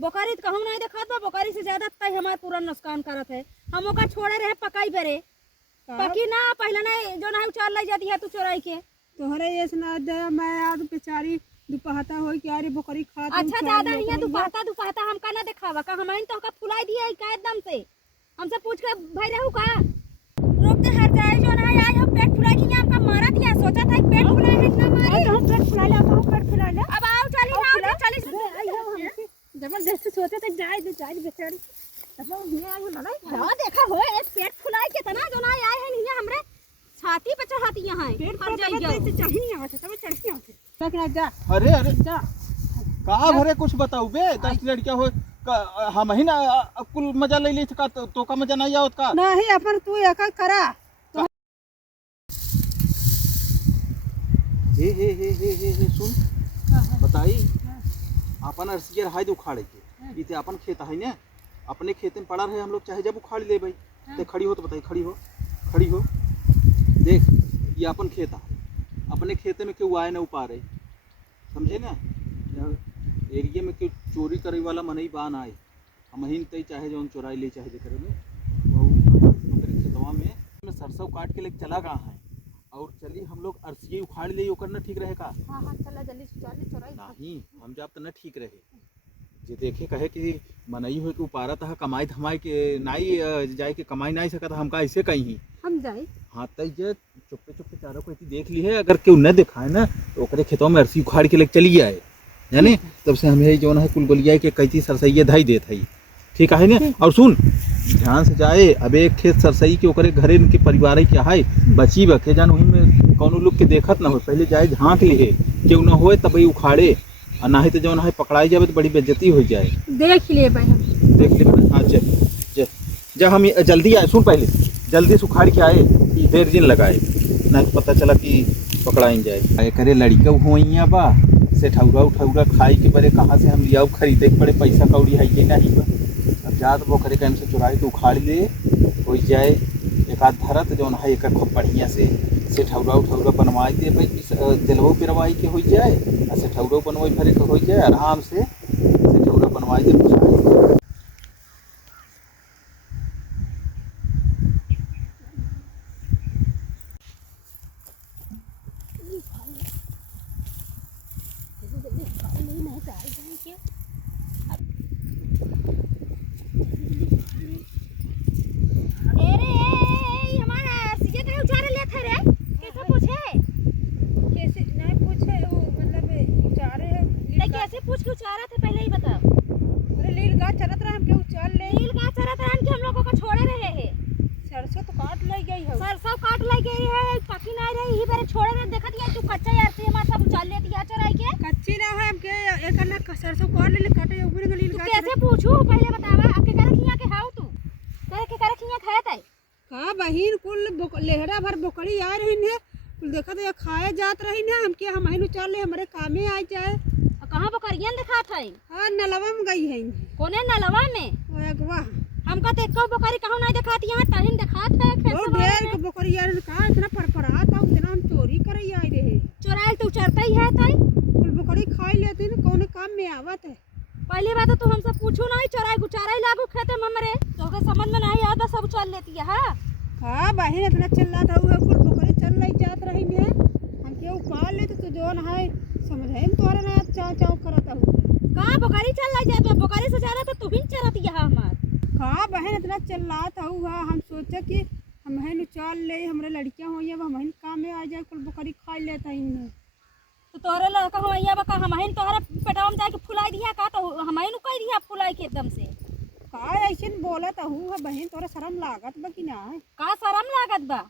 बोकारी तो कहूँ नहीं देखा तो बोकारी से ज्यादा तय हमारे पूरा नुकसान करत है। हम ओका छोड़े रहे पकाई बेरे पकी ना पहले नहीं जो ना उचार लाई जाती है तू चोराई के तोहरे ये सुना दे मैं आज बेचारी दुपहता हो क्या रे बकरी खा अच्छा ज्यादा नहीं है दुपहता हमका ना दिखावा का हमाइन तो का फुलाई दिया है का एकदम से हमसे पूछ के भाई रहू का रोक दे हर जाए जो ना आए हम पेट फुलाई के हमका मारा दिया सोचा था पेट फुलाई है ना मारे हम पेट फुला ले तो पेट फुला ले अब आओ चली ना चली जबरदस्ती सोचे थे जाए बेचारी अब ये आयो ना हां देखा हो पेट फुलाई के तना जो ना आए हैं नहीं हमरे छाती पे चढ़ाती यहां पेट पर जाइए चाहिए आते तब चढ़ती आते लेकिन जा अरे अरे जा कहाँ भरे कुछ बताऊ बे 10 लड़कियां हो हम ही ना कुल मजा ले ली का तो का मजा नहीं आवत का नहीं अपन तू एक करा हे सुन बताई अपन अर्सियर हाय उखाड़े के इते अपन खेत है ना अपने खेत में पड़ा रहे हम लोग चाहे जब उखाड़ ले भाई ते खड़ी हो तो बताई खड़ी हो देख ये अपन खेत है अपने खेते में क्यों आए ना उपा रहे समझे ना एरिया में क्यों चोरी करे वाला मनई बान आए हम ही तई चाहे जौन चोराई ले चाहे जे करे में वो खेतवा में सरसों काट के लेके चला कहाँ है और चली हम लोग अर्सिये उखाड़ ले ओकर ना ठीक रहे का हां चला जल्दी चोराई नहीं हम जब तो ना ठीक रहे जे देखे कहे कि मनई हो के उपारा था कमाई धमाई के नाई जाए के कमाई नहीं सकता हमका ऐसे कहीं हम जाए हाँ तई जे चुप्पे चारों को देख ली है अगर क्यों न दिखाए ना तो ओकरे खेतों में अर्सी उखाड़ के लेके चली आए जाने तब से हम यही जो है कुल गोलिया के कैची सरसैया धाई देत है ठीक है ना और सुन ध्यान से जाए अब एक खेत सरसई के ओकरे घरे इनके परिवार के है बची बखे जान वही में कौनो लोग के देखत ना हो पहले जाए झाँक लिए क्यों न होए तब उखाड़े और ना ही तो जौन है पकड़ाई जाए तो बड़ी बेइज्जती हो जाए देख लिए भाई हम देख ले हाँ जब हम जल्दी आए सुन पहले जल्दी से उखाड़ के आए देर दिन लगाए ना पता चला कि पकड़ाई जाए करे लड़का हुआ बा से ठौरा खाई के बड़े कहाँ से हम लिया खरीदे के बड़े पैसा कौड़ी है ये नहीं बा अब जात वो करे कहीं से चुराई तो उखाड़ ले हो जाए एक आध धरत जौन है एक खूब बढ़िया से ठौरा बनवाई दे भाई तेलवो पिरवाई के हो जाए और से ठौरा बनवाई भरे के हो जाए आराम से ठौरा बनवाई दे पूछ के उचारा थे पहले ही बताओ अरे लील गाछ चलत रहा हम के उचाल ले नील गाछ चरत रहन के हम लोगों को छोड़े रहे हैं सरसों तो काट ले गई है सरसों काट लाई गई है पकी नहीं रही ही बारे छोड़े रहे देखत या तू कच्चा यार से हमारा सब उचाल लेती है चराई के कच्ची ना है हम के एक ना सरसों काट ले काटे ऊपर लील तू गाछ कैसे पूछू पहले बतावा आपके घर खिया के हाउ तू करे खिया खाए तय का बहिन कुल लेहरा भर बकरी आ रही है कुल देखा तो खाए जात रही ना हम के हम उचाल ले हमारे कामे आ जाए कहां बकरियन दिखात है हां नलवा में गई है कोने नलवा में ओ अगवा हमका तो एको बकरी कहूं नहीं दिखाती यहां तहिन दिखात है खेत और ढेर के बकरी यार का इतना परपरात और इतना हम चोरी करे आई रहे चोराई तो चरता ही है तय कुल बकरी खाई लेते न कौन काम में आवत है पहली बात तो हमसे पूछू नहीं चोराई गुचाराई लागू खेते में हमरे तो के समझ में नहीं आता सब चल लेती है हां बहिन इतना चिल्ला था वो कुल बकरी चल नहीं जात रही है हम के उपाल ले तो जोन है समझ है तोरे ना चाव करता हूं का बकरी चल नहीं जात बकरी से ज्यादा तो तू ही चरती है हमार का बहन इतना चिल्लात हुआ हम सोचे कि हम है चल ले हमरे लड़कियां होई अब हम ही काम में आ जाए कुल बकरी खा लेता ही तो तोरे लड़का होइया बका हमहिन तोहरा पेटवा में जाके फुलाई दिया का तो हमहिन कह दिया फुलाई के एकदम से का ऐसे बोलत हूँ बहन तोरा शर्म लागत बा कि ना का शर्म लागत बा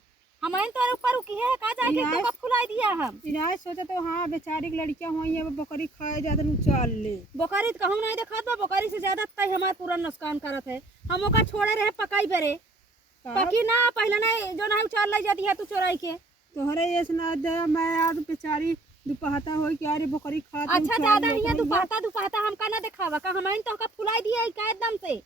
हमहिन तोरे ऊपर रुकी है का जाके तो का फुलाई दिया हम इनाय सोचा तो हाँ बेचारी की लड़कियां होई अब बकरी खाए जात न चल ले बकरी तो कहूं नहीं देखत बा बकरी से ज्यादा तय हमार पूरा नुकसान करत है हम ओका छोड़े रहे पकाई बेरे पकी ना पहले नहीं जो ना उचार लाई जाती है तू चोराई के तोहरे ये सुना दे मैं आज बेचारी दुपहता हो क्या रे बकरी खा अच्छा ज्यादा नहीं है दुपहता हमका ना दिखावा का हमहिन तो का फुलाई दिया है का एकदम से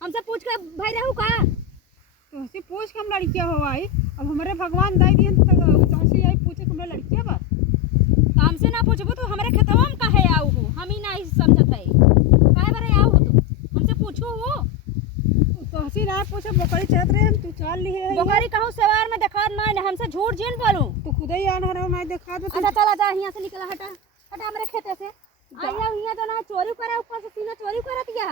हमसे पूछ के भाई रहू का तो से पूछ के हम लड़कियां हो आई अब हमारे भगवान दाई दिहन तो से आई पूछे हमरा लड़कियां बा तो हमसे ना पूछबो तो हमारे खेतवा में काहे आऊ हो हम ही नहीं समझत है काय बारे आओ हो हमसे पूछो हो तो हसी ना पूछो बकरी चलत रहे हम तू चाल ली है बकरी कहूँ सवार में देखा ना हमसे झूठ जीन बोलूं तू खुद ही आना रहो मैं दिखा दो अच्छा चला जा यहाँ से निकला हटा हटा मेरे खेते से आया यहाँ तो ना चोरी करा ऊपर से सीना चोरी करा दिया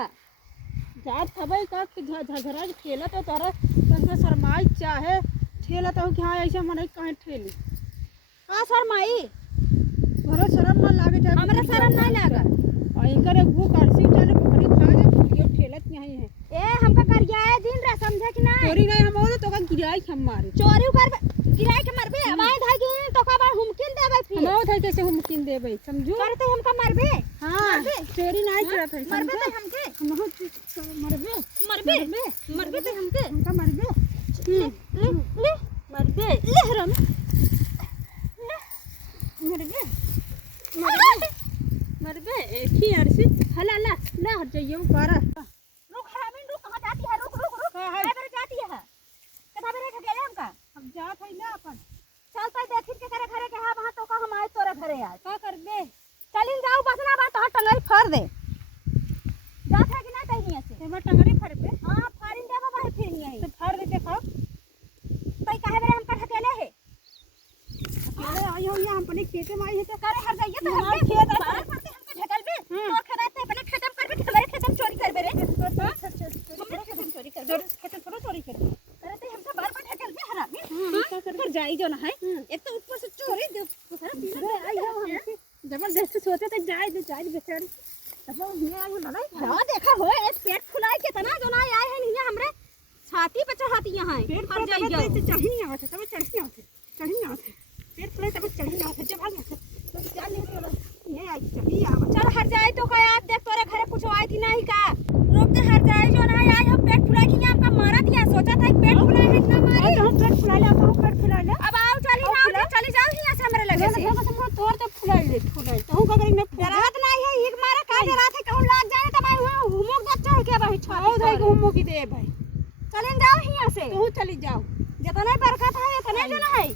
जात थबई का कि झगड़ा खेला तो तारा तन शर्माई चाहे ठेला तो कि हां ऐसे मन कहीं ठेली हाँ सर माई तोरा शर्म ना लागे जाए हमरा शर्म नहीं लागा और इनकर एक वो करसी चले बकरी खा ले ये ठेलत नहीं है ए हमका करिया है दिन रे समझे कि नहीं चोरी नहीं हम हो तो का गिराई हम मारे चोरी कर गिराई के मरबे हमारे धाई के तो का बार हुमकिन देबे फिर हम उधर कैसे हुमकिन देबे समझू करते हमका मरबे हां चोरी नहीं करत है मरबे तो हमके हम हो मरबे मरबे मरबे तो हमके हमका मरबे ले ले मरबे ले हराम मरबे मरबे मरबे एक ही अरसी हला ला ना हट जाइयो पारा रुक हरामी रुक कहां जाती है रुक रुक रुक कहां कहां जाती है कथा बेरे ठगेले हमका हम जात है ना अपन चल पाई देखिन के करे घरे के हां वहां तो का हम आए तोरे घरे आज का करबे चलिन जाऊ बस ना बात टंगरी फाड़ दे जात है कि ना कहीं से तेमा टंगरी फरबे हां फाड़िन देबा भाई फिर यही तो फाड़ देते खाओ तई काहे बेरे हमका ठगेले है अरे आई हो यहाँ अपने खेते में आई है तो करे हर जाइए तो हमारे हमके खेत बाहर करते हमके ढकल बे तो खेत अपने खेतम करबे कि हमारे खेतम चोरी करबे रे हमरे खेतम चोरी करबे खेते थोड़ा चोरी कर करे ते हमसे बार बार ढकल बे हरामी का कर पर जाई जो ना है एक तो ऊपर से चोरी दे सारा पीना आई हो हमसे जबरदस्ती सोचे तो जाए बेचारी तब ये आई हो ना हां देखा हो एक पेट फुलाए कितना जो ना आए हैं नहीं हमरे छाती पे चढ़ाती यहां है पेट हर पर जाई जाइए जाओ चढ़ी नहीं आवत तब चढ़ी नहीं आवत पेट पर तब चढ़ी नहीं आवत जब आ गया तो क्या नहीं ये आई चढ़ी आवत चल हर जाए तो का याद देख तोरे घरे कुछ आई थी नहीं का रोक दे हर जाए जो ना आए हम पेट फुलाए कि हमका मारा दिया सोचा था पेट फुलाए है ना मारी हम पेट फुला ले पेट फुला ले अब आओ चली जाओ यहाँ से हमरे लगे से तोर तो फुला ले तो का करी नहीं डरात नहीं है एक मारा का डरात है कहूं लाग जाए तो भाई हुमुक दे चढ़ के भाई आओ धाई को मुंह की दे भाई चलिन जाओ यहाँ से तू चली जाओ जितना बरकत है उतने जो ना है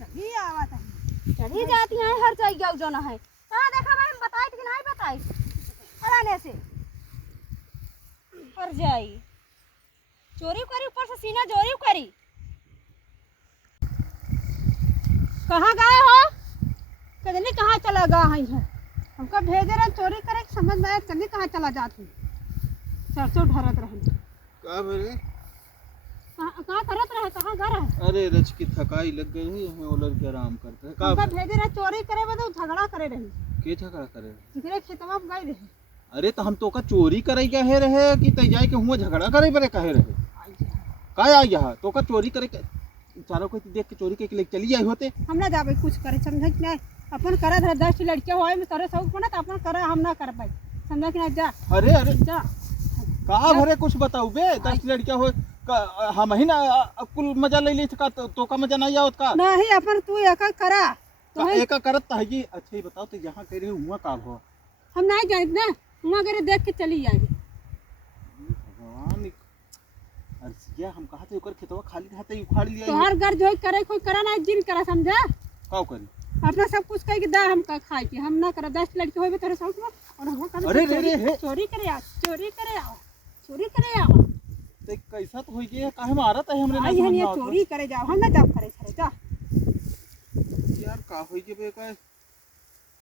सही आवत है चढ़ी जाती हैं हर जगह जो ना है कहाँ देखा भाई हम बताई कि नहीं बताई फलाने से पर जाई चोरी करी ऊपर से सीना चोरी करी कहाँ गए हो कदनी कहाँ चला गया है हमको भेजे रहे चोरी करे समझ में आया कदनी कहाँ चला जाती सरसों ढरत रहे का भरे कहाँ करत रहे कहाँ घर है अरे रच की थकाई लग गई है हमें ओलर के आराम करते हैं का हमको भरे? भेजे रहे चोरी करे बदे झगड़ा करे रही के झगड़ा करे जिकरे खेतवा में गई रहे अरे तो हम तो का चोरी करे कहे रहे कि तय जाए के हुआ झगड़ा करे बरे कहे रहे का आ यहाँ तो का चोरी करे चारों को देख के चोरी के लिए चली आई होते हम ना जाबे कुछ करे समझ कि नहीं अपन करे धरे 10 लड़कियां होए में तोरे सब बना तो अपन करे हम ना कर पाई समझ कि नहीं जा अरे अरे जा का भरे कुछ बताऊ बे 10 लड़कियां हो हम ही ना कुल मजा ले ली का तो का मजा नहीं आवत का नहीं अपन तू एक करा तो एक करत है जी अच्छा ही बताओ तो यहाँ कह रहे हुआ का हो हम नहीं जानते ना वहाँ करे देख के चली जाएगी भगवान अर्सिया हम कहा थे ओकर खेतवा खाली रहते उखाड़ लिया तो हर घर जो करे कोई करा ना जिन करा समझा का करी अपना सब कुछ कह के दा हम का खाए के हम ना करा 10 लड़के होए तेरे साथ में और हम कर अरे रे रे हे चोरी करे आओ ते कैसा तो होई गया काहे मारत है हमरे आई हम ये चोरी करे जाओ हम ना जाब करे जा यार का होई के बे का